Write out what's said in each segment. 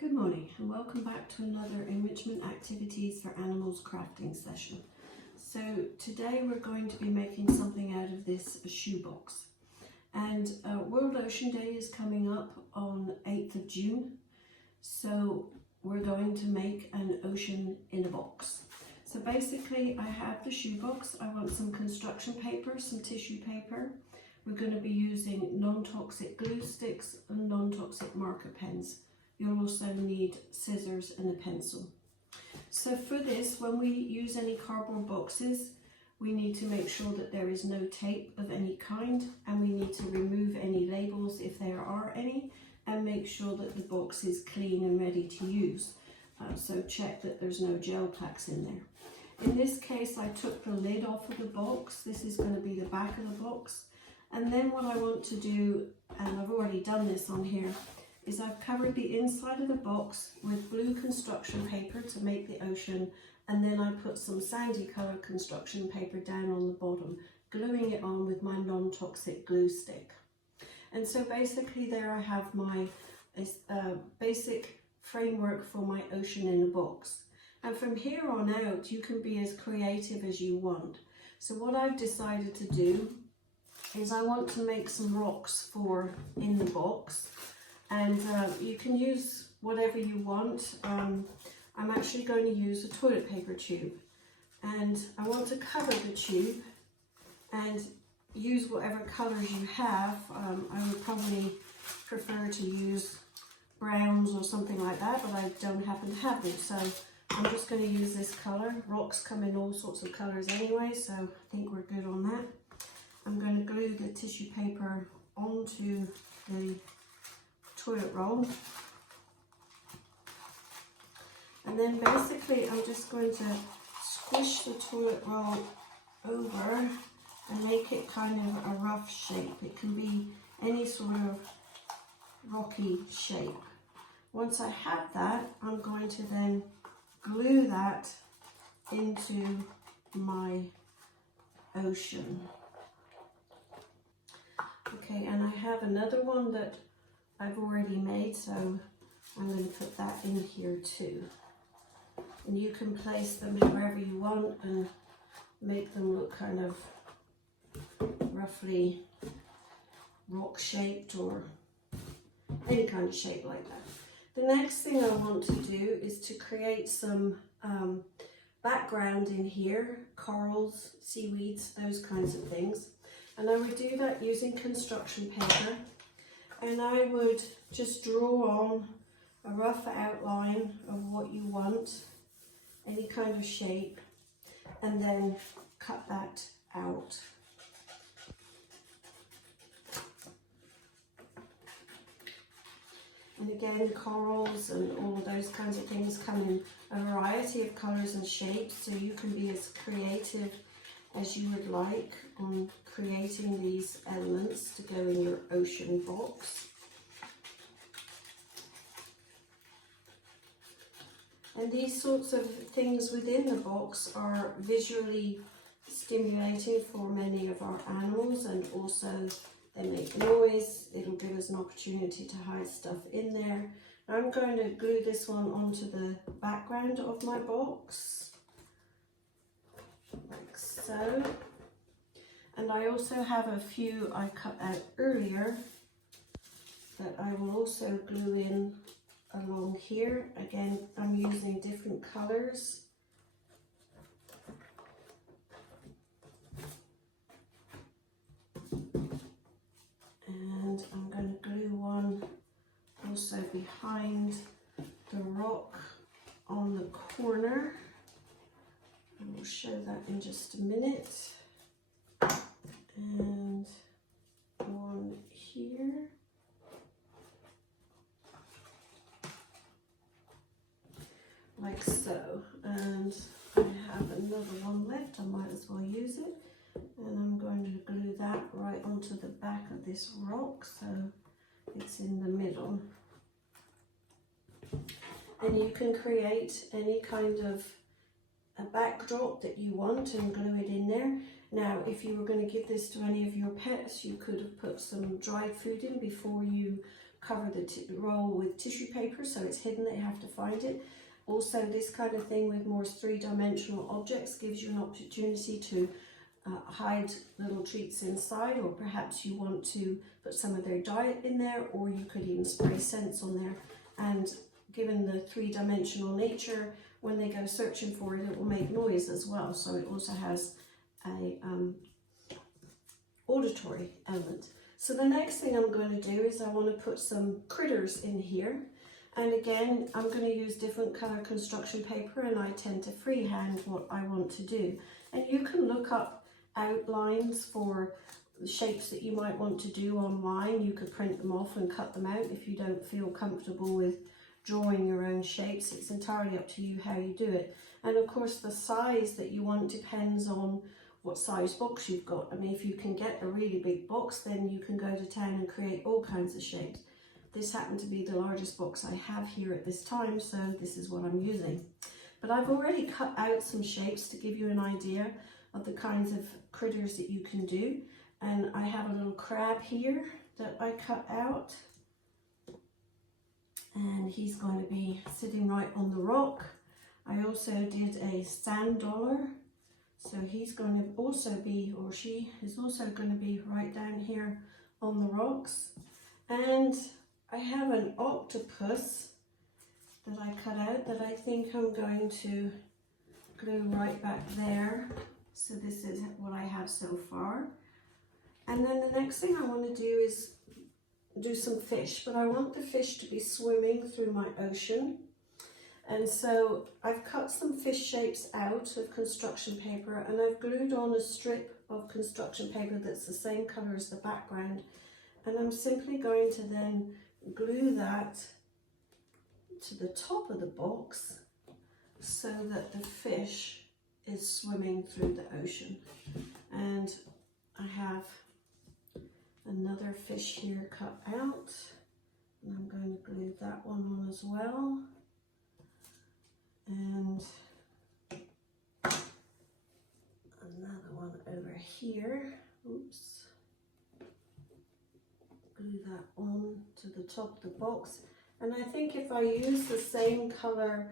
Good morning and welcome back to another Enrichment Activities for Animals crafting session. So today we're going to be making something out of this shoebox. And World Ocean Day is coming up on 8th of June. So we're going to make an ocean in a box. So basically I have the shoebox. I want some construction paper, some tissue paper. We're going to be using non-toxic glue sticks and non-toxic marker pens. You'll also need scissors and a pencil. So for this, when we use any cardboard boxes, we need to make sure that there is no tape of any kind, and we need to remove any labels if there are any, and make sure that the box is clean and ready to use. So check that there's no gel packs in there. In this case, I took the lid off of the box. This is going to be the back of the box. And then what I want to do, and I've already done this on here, is I've covered the inside of the box with blue construction paper to make the ocean, and then I put some sandy colour construction paper down on the bottom, gluing it on with my non-toxic glue stick. And so basically there I have my basic framework for my ocean in a box. And from here on out you can be as creative as you want. So what I've decided to do is I want to make some rocks for in the box. And you can use whatever you want. I'm actually going to use a toilet paper tube, and I want to cover the tube and use whatever colours you have. I would probably prefer to use browns or something like that, but I don't happen to have them, so I'm just going to use this colour. Rocks come in all sorts of colours anyway, so I think we're good on that. I'm going to glue the tissue paper onto the toilet roll, and then basically I'm just going to squish the toilet roll over and make it kind of a rough shape. It can be any sort of rocky shape. Once I have that, I'm going to then glue that into my ocean. Okay, and I have another one that I've already made, so I'm going to put that in here too. And you can place them wherever you want and make them look kind of roughly rock shaped or any kind of shape like that. The next thing I want to do is to create some background in here, corals, seaweeds, those kinds of things. And I would do that using construction paper. And I would just draw on a rough outline of what you want, any kind of shape, and then cut that out. And again, corals and all of those kinds of things come in a variety of colours and shapes, so you can be as creative as you would like on creating these elements to go in your ocean box. And these sorts of things within the box are visually stimulating for many of our animals, and also they make noise. It'll give us an opportunity to hide stuff in there. I'm going to glue this one onto the background of my box, like so. And I also have a few I cut out earlier that I will also glue in along here. Again, I'm using different colours. And I'm going to glue one also behind the rock on the corner. And we'll show that in just a minute. And one here. Like so. And I have another one left. I might as well use it. And I'm going to glue that right onto the back of this rock, so it's in the middle. And you can create any kind of a backdrop that you want and glue it in there. Now, if you were going to give this to any of your pets, you could have put some dried food in before you cover the roll with tissue paper so it's hidden, they have to find it. Also, this kind of thing with more three-dimensional objects gives you an opportunity to hide little treats inside, or perhaps you want to put some of their diet in there, or you could even spray scents on there. And given the three-dimensional nature, when they go searching for it, it will make noise as well. So it also has a auditory element. So the next thing I'm going to do is I want to put some critters in here. And again, I'm going to use different color construction paper, and I tend to freehand what I want to do. And you can look up outlines for shapes that you might want to do online. You could print them off and cut them out if you don't feel comfortable with drawing your own shapes. It's entirely up to you how you do it. And of course, the size that you want depends on what size box you've got. I mean, if you can get a really big box, then you can go to town and create all kinds of shapes. This happened to be the largest box I have here at this time, so this is what I'm using. But I've already cut out some shapes to give you an idea of the kinds of critters that you can do. And I have a little crab here that I cut out. And he's going to be sitting right on the rock. I also did a sand dollar. So he's going to also be, or she is also going to be right down here on the rocks. And I have an octopus that I cut out that I think I'm going to glue right back there. So this is what I have so far. And then the next thing I want to do is do some fish, but I want the fish to be swimming through my ocean. And so I've cut some fish shapes out of construction paper, and I've glued on a strip of construction paper that's the same color as the background. And I'm simply going to then glue that to the top of the box so that the fish is swimming through the ocean. And I have another fish here cut out, and I'm going to glue that one on as well. And another one over here. Oops. Glue that on to the top of the box. And I think if I use the same color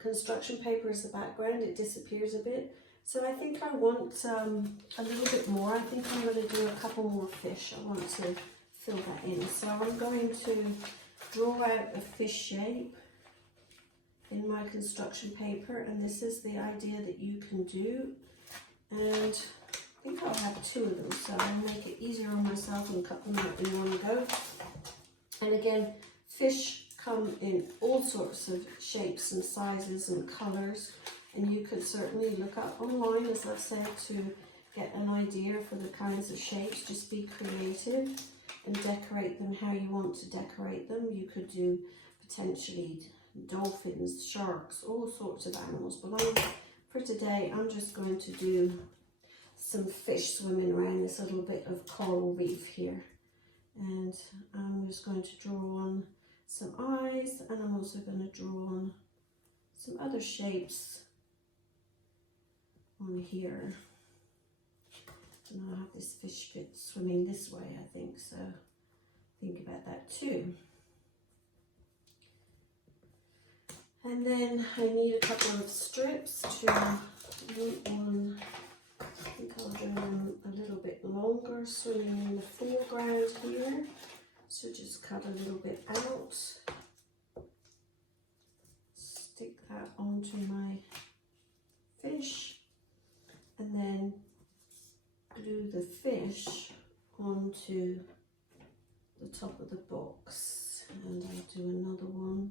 construction paper as the background, it disappears a bit. So I think I want a little bit more. I think I'm going to do a couple more fish. I want to fill that in. So I'm going to draw out a fish shape in my construction paper, and this is the idea that you can do. And I think I'll have two of them, so I'll make it easier on myself and cut them out in one go. And again, fish come in all sorts of shapes and sizes and colours, and you could certainly look up online, as I've said, to get an idea for the kinds of shapes. Just be creative and decorate them how you want to decorate them. You could do potentially dolphins, sharks, all sorts of animals, but for today I'm just going to do some fish swimming around this little bit of coral reef here. And I'm just going to draw on some eyes, and I'm also going to draw on some other shapes on here. And I'll have this fish swimming this way, I think, so think about that too. And then I need a couple of strips to glue on. I think I'll do them a little bit longer, swimming in the foreground here. So just cut a little bit out, stick that onto my fish, and then glue the fish onto the top of the box. And I'll do another one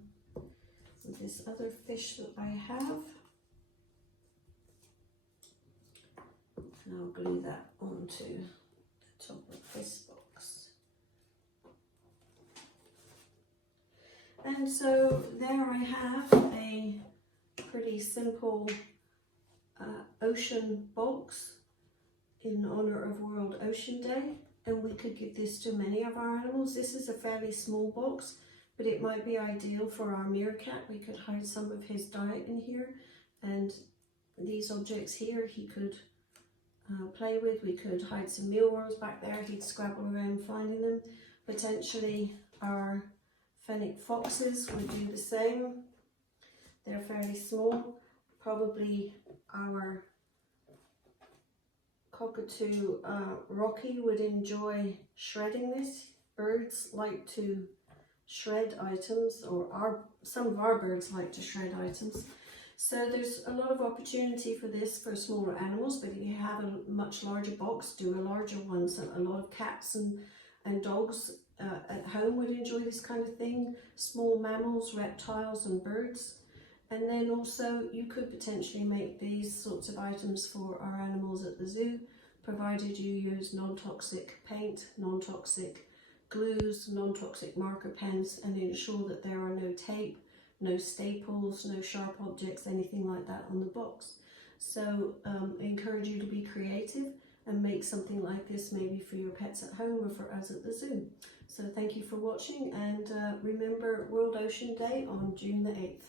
with this other fish that I have. And I'll glue that onto the top of this box. And so there I have a pretty simple ocean box in honor of World Ocean Day. And we could give this to many of our animals. This is a fairly small box, but it might be ideal for our meerkat. We could hide some of his diet in here, and these objects here he could play with. We could hide some mealworms back there. He'd scrabble around finding them. Potentially our fennec foxes would do the same. They're fairly small. Probably our cockatoo Rocky would enjoy shredding this. Birds like to shred items, or some of our birds like to shred items. So there's a lot of opportunity for this for smaller animals, but if you have a much larger box, do a larger one. So a lot of cats and dogs at home would enjoy this kind of thing. Small mammals, reptiles and birds. And then also you could potentially make these sorts of items for our animals at the zoo, provided you use non-toxic paint, non-toxic glues, non-toxic marker pens, and ensure that there are no tape, no staples, no sharp objects, anything like that on the box. So I encourage you to be creative and make something like this maybe for your pets at home or for us at the zoo. So thank you for watching, and remember World Ocean Day on June the 8th.